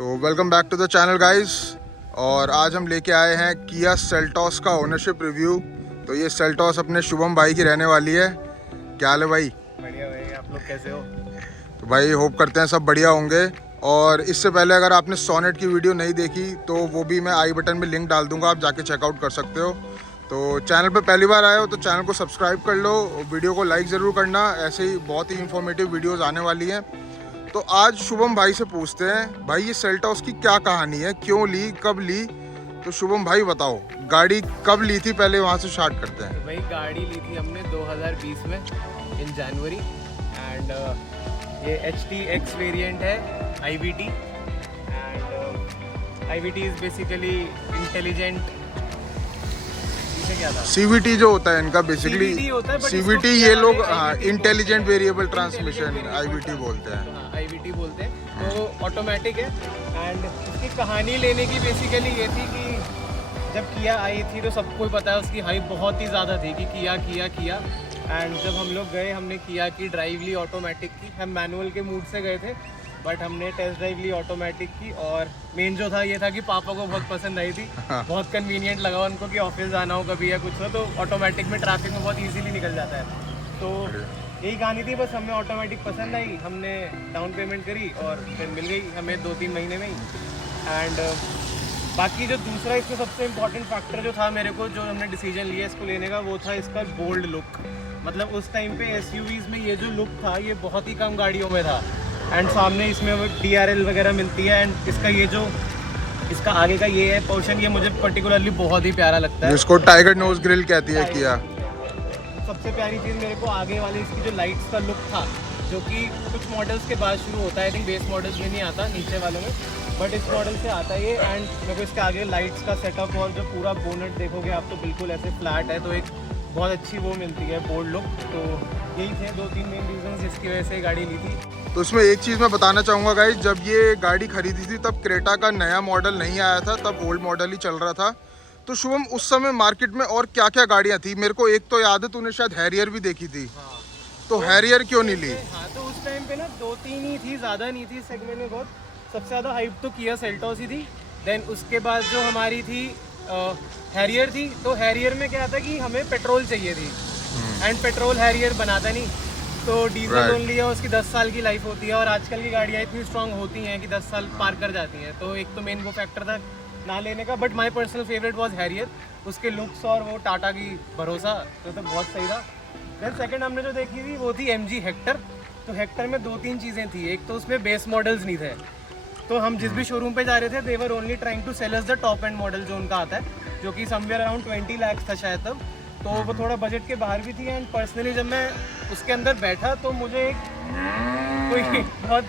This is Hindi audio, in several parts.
तो welcome back to the channel guys. और आज हम लेके आए हैं किया सेल्टॉस का ओनरशिप रिव्यू। तो ये सेल्टॉस अपने शुभम भाई की रहने वाली है। क्या हाल है भाई? बढ़िया भाई, आप लोग कैसे हो? तो भाई होप करते हैं सब बढ़िया होंगे। और इससे पहले अगर आपने सोनेट की वीडियो नहीं देखी तो वो भी मैं आई बटन में लिंक डाल दूंगा, आप जाके चेकआउट कर सकते हो। तो चैनल पे पहली बार आए हो तो चैनल को सब्सक्राइब कर लो, वीडियो को लाइक ज़रूर करना, ऐसे ही बहुत ही इंफॉर्मेटिव वीडियोज़ आने वाली हैं। तो आज शुभम भाई से पूछते हैं भाई ये सेल्टॉस की क्या कहानी है, क्यों ली, कब ली। तो शुभम भाई बताओ, गाड़ी कब ली थी, पहले वहाँ से स्टार्ट करते हैं। तो भाई गाड़ी ली थी हमने 2020 में इन जनवरी एंड ये HTX वेरिएंट है IVT and IVT is basically intelligent. क्या था? CVT जो होता है इनका बेसिकली CVT होता है, but CVT इसको ये लोग IVT intelligent variable transmission Intelligent IVT बोलते हैं। हाँ, IVT बोलते हैं। तो ऑटोमेटिक है एंड इसकी कहानी लेने की बेसिकली ये थी कि जब किया आई थी तो सबको ही पता है उसकी हाइप बहुत ही ज़्यादा थी कि किया एंड जब हम लोग गए हमने किया की ड्राइव ली ऑटोमेटिक की। हम मैनुअल के मूड से गए थे बट हमने टेस्ट ड्राइव ली ऑटोमेटिक की। और मेन जो था ये था कि पापा को बहुत पसंद आई थी, बहुत कन्वीनियंट लगा उनको कि ऑफिस जाना हो कभी या कुछ हो तो ऑटोमेटिक में ट्रैफिक में बहुत इजीली निकल जाता है। तो यही कहानी थी, बस हमें ऑटोमेटिक पसंद आई, हमने डाउन पेमेंट करी और फिर मिल गई हमें 2-3 महीने में ही। एंड बाकी जो दूसरा इसमें सबसे इम्पोर्टेंट फैक्टर जो था मेरे को, जो हमने डिसीजन लिया इसको लेने का, वो था इसका बोल्ड लुक। मतलब उस टाइम पे SUVs में ये जो लुक था ये बहुत ही कम गाड़ियों में था एंड सामने इसमें वो DRL वगैरह मिलती है एंड इसका ये जो इसका आगे का ये है पोर्शन, ये मुझे पर्टिकुलरली बहुत ही प्यारा लगता है। जिसको टाइगर नोज ग्रिल कहती है किया। सबसे प्यारी चीज़ मेरे को आगे वाली इसकी जो लाइट्स का लुक था, जो कि कुछ मॉडल्स के बाद शुरू होता है, आई थिंक बेस मॉडल्स में नहीं आता नीचे वालों में, बट इस मॉडल से आता है ये। एंड मेरे को इसके आगे लाइट्स का सेटअप और जो पूरा बोनेट देखोगे आप तो बिल्कुल ऐसे फ्लैट है, तो एक बहुत अच्छी वो मिलती है बोल्ड लुक। तो यही थे 2-3 मेन रीजन जिसकी वजह से गाड़ी ली थी। तो इसमें एक चीज़ मैं बताना चाहूँगा गाइस, जब ये गाड़ी खरीदी थी तब क्रेटा का नया मॉडल नहीं आया था, तब ओल्ड मॉडल ही चल रहा था। तो शुभम उस समय मार्केट में और क्या क्या गाड़ियाँ थी? मेरे को एक तो याद है तूने शायद हैरियर भी देखी थी। हाँ, तो हैरियर क्यों नहीं ली? हाँ, तो उस टाइम पे ना 2-3 ही थी, ज़्यादा नहीं थी सेगमेंट में। बहुत सबसे ज़्यादा हाइप तो किया सेल्टॉस ही थी। देन उसके बाद जो हमारी थी हैरियर थी। तो हैरियर में क्या था कि हमें पेट्रोल चाहिए थी एंड पेट्रोल हैरियर बनाता नहीं, तो डीजल ओनली है, उसकी 10 साल की लाइफ होती है और आजकल की गाड़ियाँ इतनी स्ट्रांग होती हैं कि 10 साल पार कर जाती हैं। तो एक तो मेन वो फैक्टर था ना लेने का, but my personal favourite was Harrier. उसके लुक्स और वो टाटा की भरोसा तो बहुत सही था। देन सेकंड हमने जो देखी थी वो थी MG हेक्टर। तो हेक्टर में 2-3 चीज़ें थी। एक तो उसमें बेस मॉडल्स नहीं थे, तो हम जिस भी शोरूम पे जा रहे थे they were only trying to sell us the top end model जो उनका आता है, जो कि समवेयर अराउंड 20 लाख था शायद तब। तो वो थोड़ा बजट के बाहर भी थी एंड पर्सनली जब मैं उसके अंदर बैठा तो मुझे एक कोई बहुत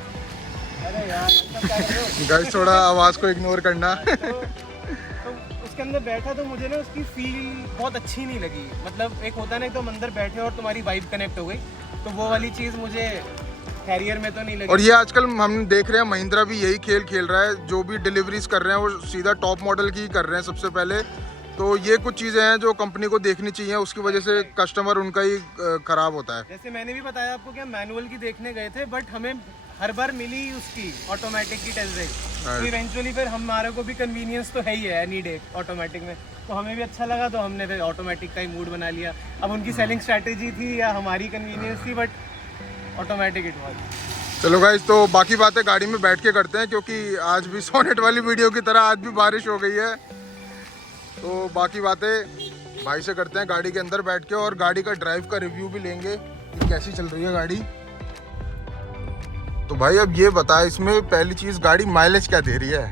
अरे यार गाइस थोड़ा आवाज़ को इग्नोर करना। तो उसके अंदर बैठा तो मुझे ना उसकी फील बहुत अच्छी नहीं लगी। मतलब एक होता है ना, तो अंदर बैठे और तुम्हारी वाइब कनेक्ट हो गई, तो वो वाली चीज़ मुझे कैरियर में तो नहीं लगी। और ये आजकल हम देख रहे हैं महिंद्रा भी यही खेल खेल रहा है, जो भी डिलीवरीज कर रहे हैं वो सीधा टॉप मॉडल की ही कर रहे हैं सबसे पहले। तो ये कुछ चीज़ें हैं जो कंपनी को देखनी चाहिए, उसकी वजह से कस्टमर उनका ही खराब होता है। जैसे मैंने भी बताया आपको कि हम मैनुअल की देखने गए थे, बट हमें हर बार मिली उसकी ऑटोमेटिक की टेस्ट ड्राइव। तो इवेंचुअली फिर हमारे को भी कन्वीनियंस तो है ही है एनी डे ऑटोमेटिक में, तो हमें भी अच्छा लगा, तो हमने फिर ऑटोमेटिक का ही मूड बना लिया। अब उनकी सेलिंग स्ट्रैटेजी थी या हमारी कन्वीनियंस थी, बट ऑटोमेटिक इट वाज। चलो गाइस, तो बाकी बातें गाड़ी में बैठ के करते हैं, क्योंकि आज भी सोनेट वाली वीडियो की तरह आज भी बारिश हो गई है। तो बाकी बातें भाई से करते हैं गाड़ी के अंदर बैठ के, और गाड़ी का ड्राइव का रिव्यू भी लेंगे कि कैसी चल रही है गाड़ी। तो भाई अब ये बता, इसमें पहली चीज़ गाड़ी माइलेज क्या दे रही है?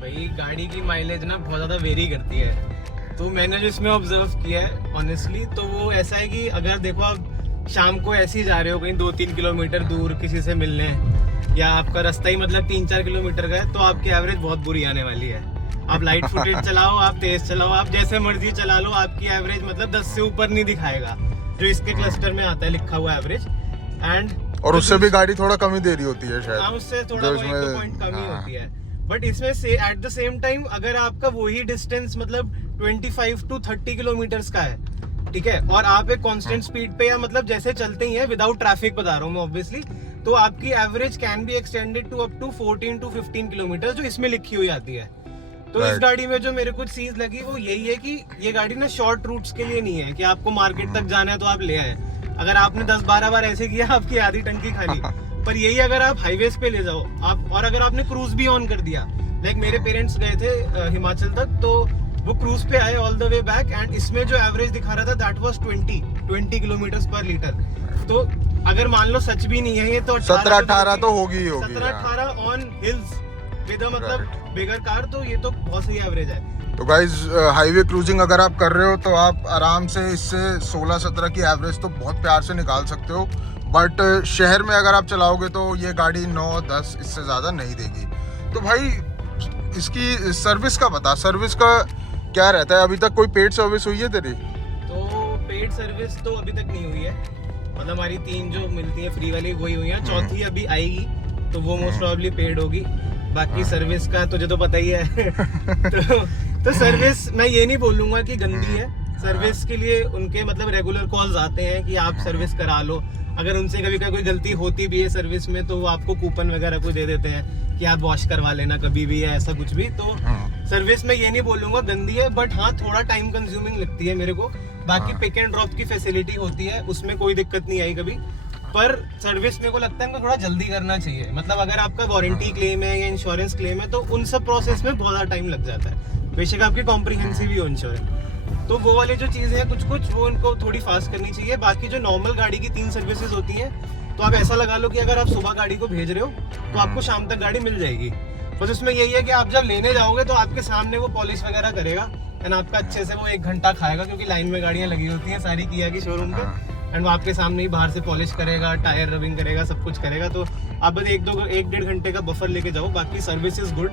भाई गाड़ी की माइलेज ना बहुत ज़्यादा वेरी करती है। तो मैंने जो इसमें ऑब्जर्व किया है ऑनेस्टली, तो वो ऐसा है कि अगर देखो आप शाम को ऐसे ही जा रहे हो कहीं 2-3 किलोमीटर दूर किसी से मिलने, या आपका रास्ता ही मतलब 3-4 किलोमीटर का है, तो आपकी एवरेज बहुत बुरी आने वाली है। आप लाइट फुटेड चलाओ, आप तेज चलाओ, आप जैसे मर्जी चला लो, आपकी एवरेज मतलब 10 से ऊपर नहीं दिखाएगा, जो इसके क्लस्टर में आता है लिखा हुआ एवरेज। एंड और उससे भी गाड़ी थोड़ा कम ही दे रही होती है शायद। हाँ, उससे थोड़ा पॉइंट कम ही होती है, बट इसमें से एट द सेम टाइम अगर आपका वही डिस्टेंस मतलब 25 to 30 किलोमीटर्स का है, ठीक है, और आप एक कांस्टेंट स्पीड पे या मतलब जैसे चलते ही हैं विदाउट ट्रैफिक बता रहा हूँ मैं ऑब्वियसली, तो आपकी average can be extended to up to 14 to 15 kilometre, जो इसमें लिखी हुई आती है। तो इस Right. गाड़ी में जो मेरे को चीज लगी वो यही है कि ये गाड़ी ना शॉर्ट रूट्स के लिए नहीं है कि आपको मार्केट तक जाना है तो आप ले आए। अगर आपने 10-12 बार ऐसे किया आपकी आधी टंकी खाली। पर यही अगर आप हाईवेज पे ले जाओ आप, और अगर आपने क्रूज भी ऑन कर दिया, लाइक मेरे पेरेंट्स गए थे हिमाचल तक, तो वो क्रूज पे आए all the way back, and इसमें जो एवरेज दिखा रहा था दैट वाज 20 किलोमीटर पर लीटर। तो अगर मान लो सच भी नहीं है ये, तो 17-18 तो होगी ही होगी। 17-18 ऑन हिल्स विद मतलब बिगर कार, तो ये तो बहुत सही एवरेज है। तो गाइज हाईवे क्रूजिंग अगर आप कर रहे हो तो आप आराम से इससे 16-17 की एवरेज तो बहुत प्यार से निकाल सकते हो। बट शहर में अगर आप चलाओगे तो ये गाड़ी 9-10 इससे ज़्यादा नहीं देगी। तो भाई इसकी सर्विस का बता, सर्विस का क्या रहता है? अभी तक कोई पेड सर्विस हुई है तेरी? तो पेड सर्विस तो अभी तक नहीं हुई है, मतलब हमारी 3 जो मिलती है फ्री वाली वही हुई है, चौथी अभी आएगी तो वो मोस्ट प्रोबेबली पेड होगी। बाकी सर्विस का तुझे तो पता ही है। तो सर्विस मैं ये नहीं बोलूंगा कि गंदी है। सर्विस के लिए उनके मतलब रेगुलर कॉल्स आते हैं कि आप सर्विस करा लो। अगर उनसे कभी कोई गलती होती भी है सर्विस में तो वो आपको कूपन वगैरह कुछ दे देते हैं कि आप वॉश करवा लेना कभी भी, है ऐसा कुछ भी। तो सर्विस में ये नहीं बोलूंगा गंदी है, बट हाँ थोड़ा टाइम कंज्यूमिंग लगती है मेरे को। बाकी पिक एंड ड्रॉप की फैसिलिटी होती है, उसमें कोई दिक्कत नहीं आई कभी। पर सर्विस मेरे को लगता है इनको थोड़ा जल्दी करना चाहिए। मतलब अगर आपका वारंटी क्लेम है या इंश्योरेंस क्लेम है तो उन सब प्रोसेस में बहुत ज़्यादा टाइम लग जाता है, बेशक आपकी कॉम्प्रिहेंसिव ही हो इंश्योरेंस। तो वो वाली जो चीज़ें हैं कुछ वो उनको थोड़ी फास्ट करनी चाहिए। बाकी जो नॉर्मल गाड़ी की 3 सर्विसेज होती हैं, तो आप ऐसा लगा लो कि अगर आप सुबह गाड़ी को भेज रहे हो तो आपको शाम तक गाड़ी मिल जाएगी। बस उसमें यही है कि आप जब लेने जाओगे तो आपके सामने वो पॉलिश वगैरह करेगा एंड आपका अच्छे से वो 1 घंटा खाएगा, क्योंकि लाइन में गाड़ियाँ लगी होती हैं सारी किया की शोरूम पे, एंड वो आपके सामने ही बाहर से पॉलिश करेगा, टायर रबिंग करेगा, सब कुछ करेगा। तो आप बस 1-1.5 घंटे का बफर लेके जाओ, बाकी सर्विस इज गुड।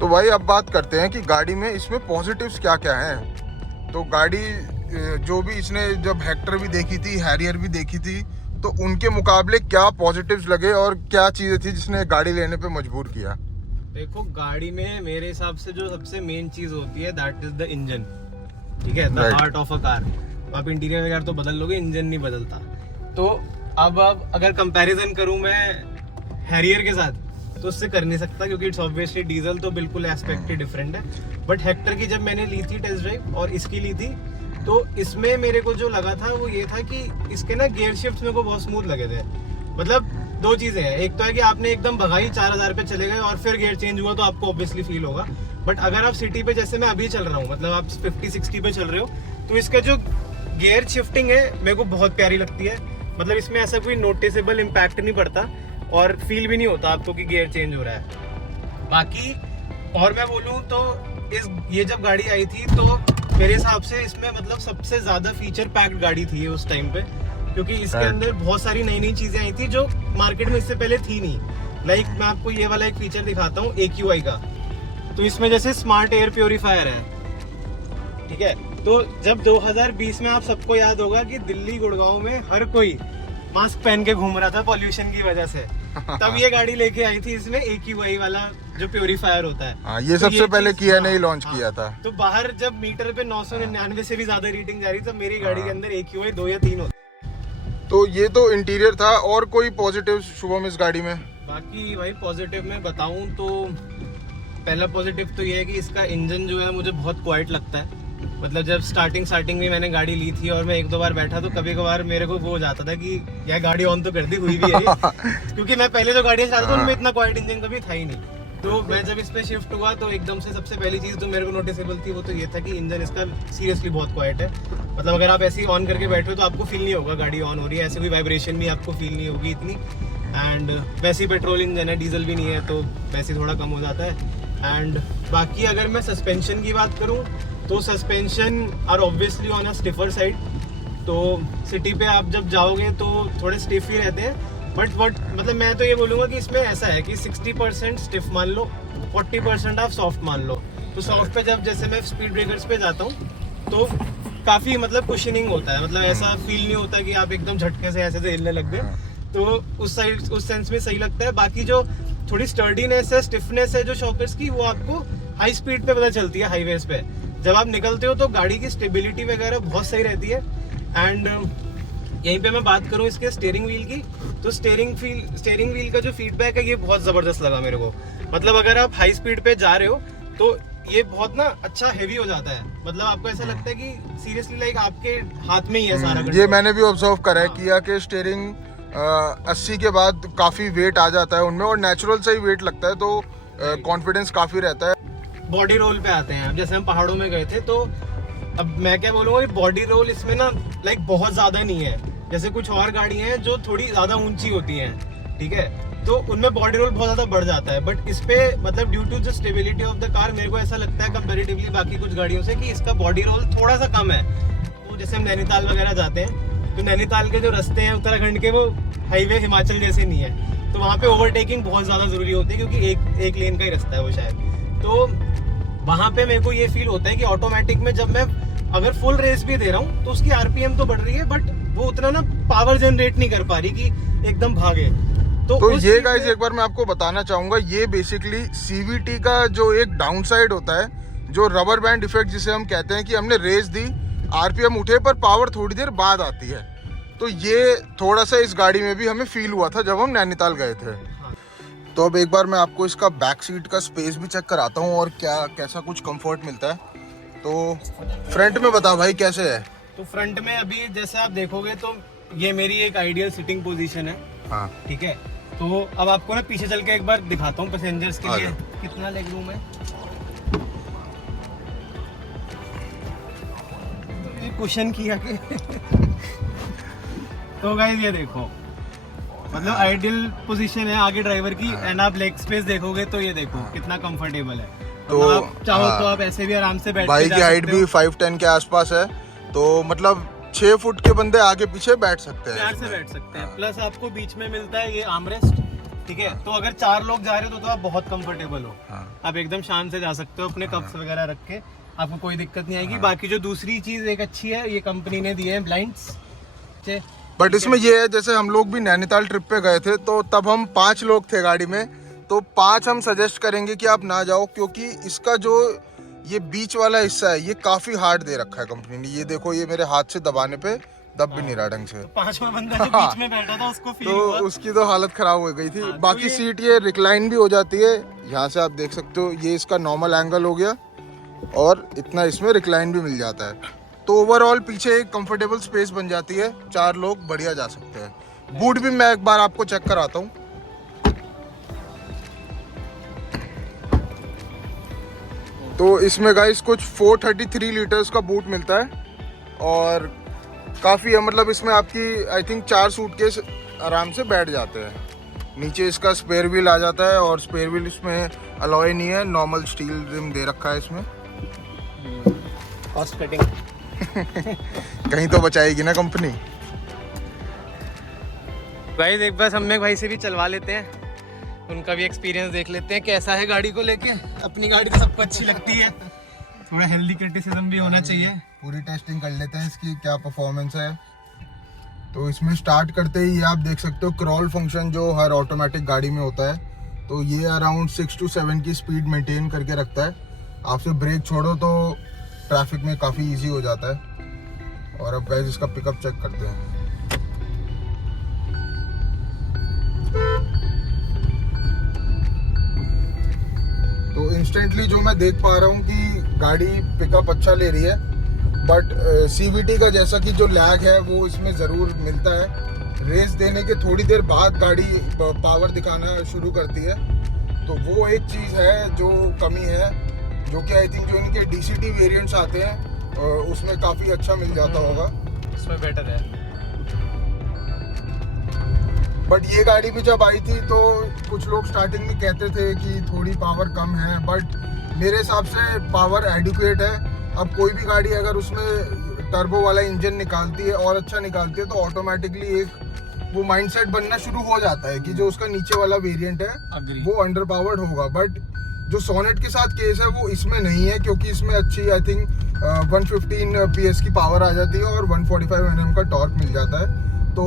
तो भाई अब बात करते हैं कि गाड़ी में इसमें पॉजिटिव्स क्या क्या हैं। तो गाड़ी जो भी इसने जब हेक्टर भी देखी थी, हैरियर भी देखी थी, तो उनके मुकाबले क्या पॉजिटिव्स लगे और क्या चीज़ें थी जिसने गाड़ी लेने पे मजबूर किया? देखो गाड़ी में मेरे हिसाब से जो सबसे मेन चीज होती है दैट इज द इंजन। ठीक है, the heart of a car. आप इंटीरियर वगैरह तो बदल लोगे, इंजन नहीं बदलता। तो अब अगर कंपैरिजन करूं मैं हैरियर के साथ तो उससे कर नहीं सकता, क्योंकि इट्स ऑब्वियसली डीजल, तो बिल्कुल एस्पेक्ट ही डिफरेंट है। बट हेक्टर की जब मैंने ली थी टेस्ट ड्राइव और इसकी ली थी, तो इसमें मेरे को जो लगा था वो ये था कि इसके ना गियर शिफ्ट मेरे को बहुत स्मूथ लगे थे। मतलब 2 चीज़ें हैं, एक तो है कि आपने एकदम भगाई 4000 पे चले गए और फिर गियर चेंज हुआ तो आपको ऑब्वियसली फील होगा। बट अगर आप सिटी पे जैसे मैं अभी चल रहा हूँ, मतलब आप 50-60 पे चल रहे हो, तो इसका जो गियर शिफ्टिंग है मेरे को बहुत प्यारी लगती है। मतलब इसमें ऐसा कोई नोटिसेबल इम्पैक्ट नहीं पड़ता और फील भी नहीं होता आपको कि गियर चेंज हो रहा है। बाकी और मैं बोलूँ तो ये जब गाड़ी आई थी तो मेरे हिसाब से इसमें मतलब सबसे ज़्यादा फीचर पैक्ड गाड़ी थी उस टाइम पे, क्योंकि इसके अंदर बहुत सारी नई नई चीज़ें आई थी जो मार्केट में इससे पहले थी नहीं। लाइक मैं आपको ये वाला एक फीचर दिखाता हूँ AQI का। तो इसमें जैसे स्मार्ट एयर प्योरीफायर है, ठीक है। तो जब 2020 में आप सबको याद होगा कि दिल्ली गुड़गांव में हर कोई मास्क पहन के घूम रहा था पॉल्यूशन की वजह से, तब ये गाड़ी लेके आई थी इसमें AQI वाला जो प्योरीफायर होता है। हाँ, ये सबसे पहले किया नहीं लॉन्च किया था। तो बाहर जब मीटर पे 999 से भी ज्यादा रीडिंग जा रही तब मेरी गाड़ी के अंदर AQI 2 या 3 होता। तो ये तो इंटीरियर था, और कोई पॉजिटिव शुभम इस गाड़ी में? बाकी भाई पॉजिटिव में बताऊं तो पहला पॉजिटिव तो ये है कि इसका इंजन जो है मुझे बहुत क्वाइट लगता है। मतलब जब स्टार्टिंग में मैंने गाड़ी ली थी और मैं 1-2 बार बैठा तो कभी कभार मेरे को वो हो जाता था कि यार गाड़ी ऑन तो कर दी हुई भी है क्योंकि मैं पहले जो गाड़ियाँ चलाता था उनमें इतना क्वाइट इंजन कभी था ही नहीं। तो मैं जब इस पे शिफ्ट हुआ तो एकदम से सबसे पहली चीज़ जो मेरे को नोटिसेबल थी वो तो ये था कि इंजन इसका सीरियसली बहुत क्वाइट है। मतलब अगर आप ऐसे ही ऑन करके बैठे हो तो आपको फील नहीं होगा गाड़ी ऑन हो रही है, ऐसे कोई वाइब्रेशन भी आपको फील नहीं होगी इतनी। एंड वैसे ही पेट्रोल इंजन है, डीजल भी नहीं है, तो वैसे थोड़ा कम हो जाता है। एंड बाकी अगर मैं सस्पेंशन की बात करूँ तो suspension are obviously on a stiffer side. तो सिटी पे आप जब जाओगे तो थोड़े स्टिफ ही रहते हैं, बट मतलब मैं तो ये बोलूँगा कि इसमें ऐसा है कि 60% स्टिफ मान लो, 40% आप सॉफ्ट मान लो। तो सॉफ्ट पे जब जैसे मैं स्पीड ब्रेकर्स पे जाता हूँ तो काफ़ी मतलब कुशनिंग होता है, मतलब ऐसा फील नहीं होता कि आप एकदम झटके से ऐसे हिलने लग गए। तो उस सेंस में सही लगता है। बाकी जो थोड़ी स्टर्डीनेस है, स्टिफनेस है जो शॉकर्स की, वो आपको हाई स्पीड पे पता चलती है हाईवेज पे। जब आप निकलते हो तो गाड़ी की स्टेबिलिटी वगैरह बहुत सही रहती है। एंड यहीं पे मैं बात करूं इसके स्टीयरिंग व्हील की, तो स्टीयरिंग व्हील का जो फीडबैक है ये बहुत ज़बरदस्त लगा मेरे को। मतलब अगर आप हाई स्पीड पे जा रहे हो तो ये बहुत ना अच्छा हेवी हो जाता है, मतलब आपको ऐसा लगता है कि सीरियसली लाइक आपके हाथ में ही है सारा। ये मैंने भी ऑब्जर्व करा है किया के स्टीयरिंग 80 के बाद काफ़ी वेट आ जाता है उनमें, और नेचुरल से ही वेट लगता है, तो कॉन्फिडेंस काफ़ी रहता है। बॉडी रोल पे आते हैं, अब जैसे हम पहाड़ों में गए थे, तो अब मैं क्या बोलूँगा, बॉडी रोल इसमें ना लाइक बहुत ज़्यादा नहीं है। जैसे कुछ और गाड़ी हैं जो थोड़ी ज़्यादा ऊंची होती हैं, ठीक है, तो उनमें बॉडी रोल बहुत ज़्यादा बढ़ जाता है, बट इस पे मतलब due to the stability of the car मेरे को ऐसा लगता है कंपैरेटिवली बाकी कुछ गाड़ियों से कि इसका बॉडी रोल थोड़ा सा कम है। तो जैसे हम नैनीताल वगैरह जाते हैं, तो नैनीताल के जो रास्ते हैं उत्तराखंड के, वो हाईवे हिमाचल जैसे नहीं है, तो वहाँ पे ओवरटेकिंग बहुत ज़्यादा ज़रूरी होती है, क्योंकि एक लेन का ही रास्ता है वो शायद। तो वहाँ पे मेरे को ये फील होता है कि ऑटोमेटिक में जब मैं अगर फुल रेस भी दे रहा हूँ तो उसकी आरपीएम तो बढ़ रही है, बट वो उतना ना पावर जनरेट नहीं कर पा रही कि एकदम भागे। तो ये गाइस एक बार मैं आपको बताना चाहूँगा, ये बेसिकली सीवीटी का जो एक डाउन साइड होता है, जो रबर बैंड इफेक्ट जिसे हम कहते हैं कि हमने रेस दी, आरपीएम उठे पर पावर थोड़ी देर बाद आती है, तो ये थोड़ा सा इस गाड़ी में भी हमें फील हुआ था जब हम नैनीताल गए थे। तो अब एक बार मैं आपको इसका बैक सीट का स्पेस भी चेक कराता हूँ और कैसा कुछ कंफर्ट मिलता है। तो फ्रंट में बताओ भाई कैसे है। तो फ्रंट में अभी जैसे आप देखोगे तो ये मेरी एक आइडियल सिटिंग पोजीशन है, हाँ ठीक है। तो अब आपको ना पीछे चल के एक बार दिखाता हूँ पैसेंजर्स के लिए कितना लेग रूम है। तो ये क्वेश्चन किया कि तो गाइस ये देखो, मतलब आइडियल पोजीशन है आगे ड्राइवर की, एंड आप लेग स्पेस देखोगे तो ये देखो कितना कंफर्टेबल है। तो आप चाहो तो आप ऐसे भी आराम से बैठ के बाइक की हाइट भी 5'10" के आसपास है, तो मतलब 6 फुट के बंदे आगे पीछे बैठ सकते हैं, प्यार से बैठ सकते हैं। प्लस आपको बीच में मिलता है ये आर्मरेस्ट, ठीक है। तो अगर 4 लोग जा रहे हो तो आप बहुत कंफर्टेबल हो, आप एकदम शान से जा सकते हो अपने कप्स वगैरह रख के, आपको कोई दिक्कत नहीं आएगी। बाकी जो दूसरी चीज एक अच्छी है, ये कंपनी ने दिए हैं ब्लाइंड्स, बट इसमें ये है जैसे हम लोग भी नैनीताल ट्रिप पे गए थे, तो तब हम 5 लोग थे गाड़ी में, तो 5 हम सजेस्ट करेंगे कि आप ना जाओ, क्योंकि इसका जो ये बीच वाला हिस्सा है ये काफी हार्ड दे रखा है कंपनी ने। ये देखो, ये मेरे हाथ से दबाने पे दब भी नहीं रहा ढंग से। तो 5वां बंदा जो बीच में बैठा था उसको फील हुआ, तो उसकी तो हालत खराब हो गई थी। बाकी सीट ये रिक्लाइन भी हो जाती है, यहाँ से आप देख सकते हो, ये इसका नॉर्मल एंगल हो गया और इतना इसमें रिक्लाइन भी मिल जाता है, तो ओवरऑल पीछे एक कंफर्टेबल स्पेस बन जाती है, 4 लोग बढ़िया जा सकते हैं। बूट भी मैं एक बार आपको चेक कराता हूँ। तो इसमें गाइस कुछ 433 लीटर्स का बूट मिलता है और काफ़ी है, मतलब इसमें आपकी आई थिंक 4 सूटकेस आराम से बैठ जाते हैं। नीचे इसका स्पेयर व्हील आ जाता है, और स्पेयर व्हील इसमें अलॉय नहीं है, नॉर्मल स्टील रिम दे रखा है इसमें। कॉस्ट कटिंग कहीं तो बचाएगी ना कंपनी। भाई एक बार सम्यक भाई से भी चलवा लेते हैं, उनका भी एक्सपीरियंस देख लेते हैं कैसा है गाड़ी को लेके। अपनी गाड़ी तो सबको अच्छी लगती है, थोड़ा हेल्दी क्रिटिसिज्म भी होना चाहिए। पूरी टेस्टिंग कर लेते हैं इसकी क्या परफॉर्मेंस है। तो इसमें स्टार्ट करते ही आप देख सकते हो क्रॉल फंक्शन जो हर ऑटोमेटिक गाड़ी में होता है, तो ये अराउंड 6 to 7 की स्पीड मेंटेन करके रखता है। आपसे ब्रेक छोड़ो तो ट्रैफिक में काफ़ी इजी हो जाता है। और अब गाइस इसका पिकअप चेक करते हैं। तो इंस्टेंटली जो मैं देख पा रहा हूँ कि गाड़ी पिकअप अच्छा ले रही है, बट सीवीटी का जैसा कि जो लैग है वो इसमें ज़रूर मिलता है। रेस देने के थोड़ी देर बाद गाड़ी पावर दिखाना शुरू करती है, तो वो एक चीज़ है जो कमी है, जो कि आई थिंक जो इनके DCT वेरिएंट्स आते हैं उसमें काफ़ी अच्छा मिल जाता होगा, इसमें बेटर है। बट ये गाड़ी भी जब आई थी तो कुछ लोग स्टार्टिंग में कहते थे कि थोड़ी पावर कम है, बट मेरे हिसाब से पावर एडिक्वेट है। अब कोई भी गाड़ी अगर उसमें टर्बो वाला इंजन निकालती है और अच्छा निकालती है, तो ऑटोमेटिकली एक वो माइंडसेट बनना शुरू हो जाता है कि जो उसका नीचे वाला वेरिएंट है वो अंडर पावर्ड होगा। बट जो सोनेट के साथ केस है वो इसमें नहीं है, क्योंकि इसमें अच्छी आई थिंक 115 PS की पावर आ जाती है और 145 Nm का टॉर्क मिल जाता है। तो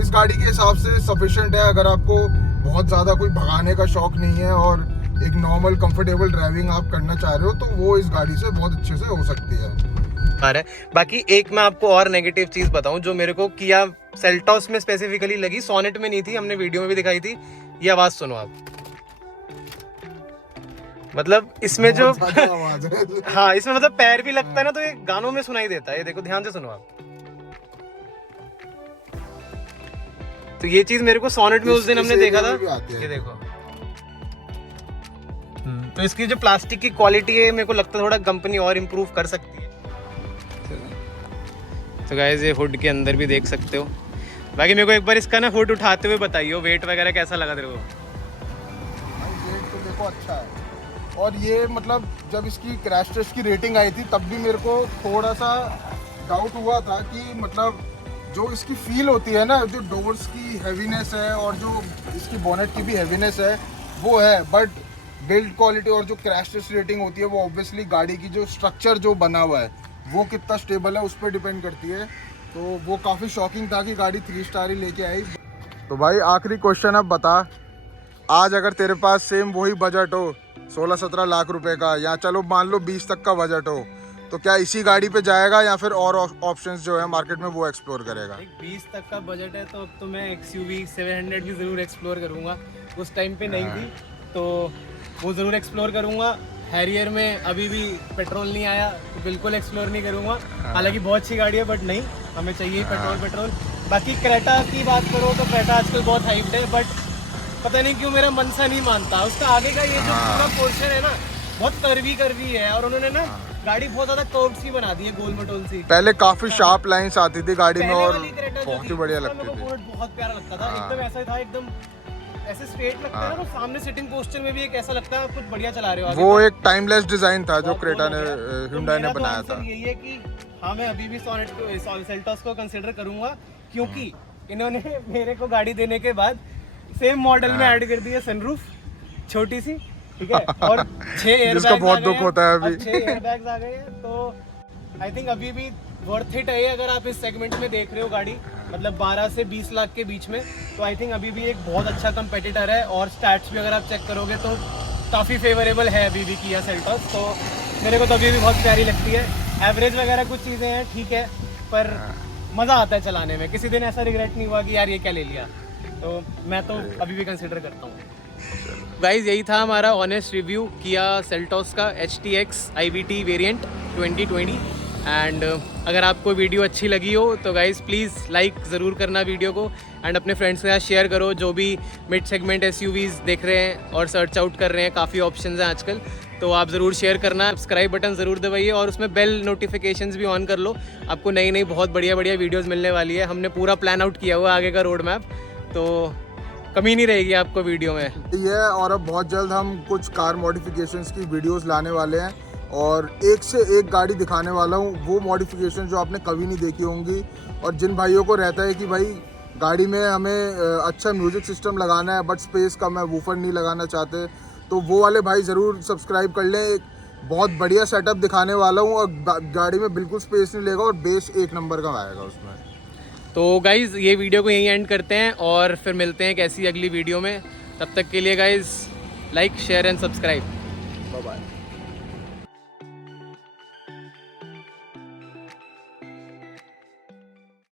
इस गाड़ी के हिसाब से सफिशिएंट है। अगर आपको बहुत ज़्यादा कोई भगाने का शौक नहीं है और एक नॉर्मल कंफर्टेबल ड्राइविंग आप करना चाह रहे हो, तो वो इस गाड़ी से बहुत अच्छे से हो सकती है। कार है। बाकी एक मैं आपको और नेगेटिव चीज़ बताऊं जो मेरे को किया सेल्टॉस में स्पेसिफिकली लगी, सोनेट में नहीं थी, हमने वीडियो में भी दिखाई थी। ये आवाज़ सुनो आप, मतलब इसमें जो आवाज है। हाँ इसमें मतलब पैर भी लगता है ना तो ये गानों में सुनाई देता है। ये देखो ध्यान से सुनो आप, तो ये चीज मेरे को सोनेट में उस दिन हमने देखा था। ये देखो तो इसकी जो प्लास्टिक की क्वालिटी है मेरे को लगता है थोड़ा कंपनी और इम्प्रूव कर सकती है। तो गाइस ये हुड के अंदर भी देख सकते हो। बाकी मेरे को एक बार इसका ना हुड उठाते हुए बताइए वेट वगैरह कैसा लगा तेरे को। वेट तो देखो अच्छा है, और ये मतलब जब इसकी क्रैश टेस्ट की रेटिंग आई थी तब भी मेरे को थोड़ा सा डाउट हुआ था कि मतलब जो इसकी फील होती है ना, जो डोर्स की हैवीनेस है और जो इसकी बोनेट की भी हैवीनेस है वो है, बट बिल्ड क्वालिटी और जो क्रैश टेस्ट रेटिंग होती है वो ऑब्वियसली गाड़ी की जो स्ट्रक्चर जो बना हुआ है वो कितना स्टेबल है उस पर डिपेंड करती है। तो वो काफ़ी शॉकिंग था कि गाड़ी 3 स्टार ही लेके आई। तो भाई आखिरी क्वेश्चन अब बता, आज अगर तेरे पास सेम वही बजट हो 16-17 लाख रुपए का, या चलो मान लो 20 तक का बजट हो, तो क्या इसी गाड़ी पे जाएगा या फिर और ऑप्शंस जो है मार्केट में वो एक्सप्लोर करेगा? 20 तक का बजट है तो अब तो मैं XUV 700 भी ज़रूर एक्सप्लोर करूँगा। उस टाइम पे नहीं थी तो वो ज़रूर एक्सप्लोर करूँगा। हैरियर में अभी भी पेट्रोल नहीं आया तो बिल्कुल एक्सप्लोर नहीं करूँगा। हालांकि बहुत अच्छी गाड़ी है बट नहीं, हमें चाहिए पेट्रोल। बाकी क्रेटा की बात करो तो क्रेटा आजकल बहुत हाइप्ड है, बट पता नहीं क्यों मेरा मन सा नहीं मानता। उसका आगे का ये जो पूरा पोर्शन है ना बहुत कर्वी है, और उन्होंने ना गाड़ी बहुत ज्यादा कर्व सी बना दी है, गोल मटोल सी। पहले काफी शार्प लाइंस आती थी गाड़ी में और बहुत बहुत ही बढ़िया लगती थी। बहुत प्यारा लगता था, एकदम ऐसा था, एकदम ऐसे स्ट्रेट लगता है ना, तो सामने सिटिंग पोस्चर में भी एक ऐसा लगता है कुछ बढ़िया चला रहे हो। वो एक टाइमलेस डिजाइन था जो क्रेटा ने, Hyundai ने बनाया था। यही है कि हाँ मैं अभी भी सोनेट को, सेल्टॉस को कंसीडर करूंगा, क्योंकि इन्होंने मेरे को गाड़ी देने के बाद सेम मॉडल में ऐड कर दी है सनरूफ छोटी सी, ठीक है, और 6 एयरबैग्स जिसका बहुत दुख होता है अभी। 6 एयरबैग्स आ गए हैं, तो आई थिंक अभी भी वर्थ इट है अगर आप इस सेगमेंट में देख रहे हो गाड़ी, मतलब 12 से 20 लाख के बीच में। तो आई थिंक अभी भी एक बहुत अच्छा कंपेटिटर है, और स्टैट्स भी अगर आप चेक करोगे तो काफ़ी फेवरेबल है अभी भी किया सेल्टॉस। तो मेरे को तो अभी भी बहुत प्यारी लगती है। एवरेज वगैरह कुछ चीज़ें हैं ठीक है, पर मज़ा आता है चलाने में। किसी दिन ऐसा रिग्रेट नहीं हुआ कि यार ये क्या ले लिया, तो मैं तो अभी भी कंसिडर करता हूँ। गाइज यही था हमारा ऑनेस्ट रिव्यू किया सेल्टॉस का HTX IVT वेरिएंट 2020। एंड अगर आपको वीडियो अच्छी लगी हो तो गाइज़ प्लीज़ लाइक ज़रूर करना वीडियो को, एंड अपने फ्रेंड्स के साथ शेयर करो जो भी मिड सेगमेंट SUVs देख रहे हैं और सर्च आउट कर रहे हैं। काफ़ी ऑप्शंस हैं आजकल, तो आप ज़रूर शेयर करना। सब्सक्राइब बटन ज़रूर दबाइए और उसमें बेल नोटिफिकेशंस भी ऑन कर लो। आपको नई नई बहुत बढ़िया वीडियोज़ मिलने वाली है। हमने पूरा प्लान आउट किया हुआ है आगे का रोड मैप, तो कमी नहीं रहेगी आपको वीडियो में ये। और अब बहुत जल्द हम कुछ कार मॉडिफिकेशंस की वीडियोस लाने वाले हैं, और एक से एक गाड़ी दिखाने वाला हूँ, वो मॉडिफिकेशन जो आपने कभी नहीं देखी होंगी। और जिन भाइयों को रहता है कि भाई गाड़ी में हमें अच्छा म्यूज़िक सिस्टम लगाना है बट स्पेस कम है, वूफर नहीं लगाना चाहते, तो वो वाले भाई ज़रूर सब्सक्राइब कर लें। एक बहुत बढ़िया सेटअप दिखाने वाला हूँ, और गाड़ी में बिल्कुल स्पेस नहीं लेगा और बेस 1 नंबर का आएगा उसमें। तो गाइज़ ये वीडियो को यहीं एंड करते हैं और फिर मिलते हैं कैसी अगली वीडियो में। तब तक के लिए guys like share and subscribe. Bye bye.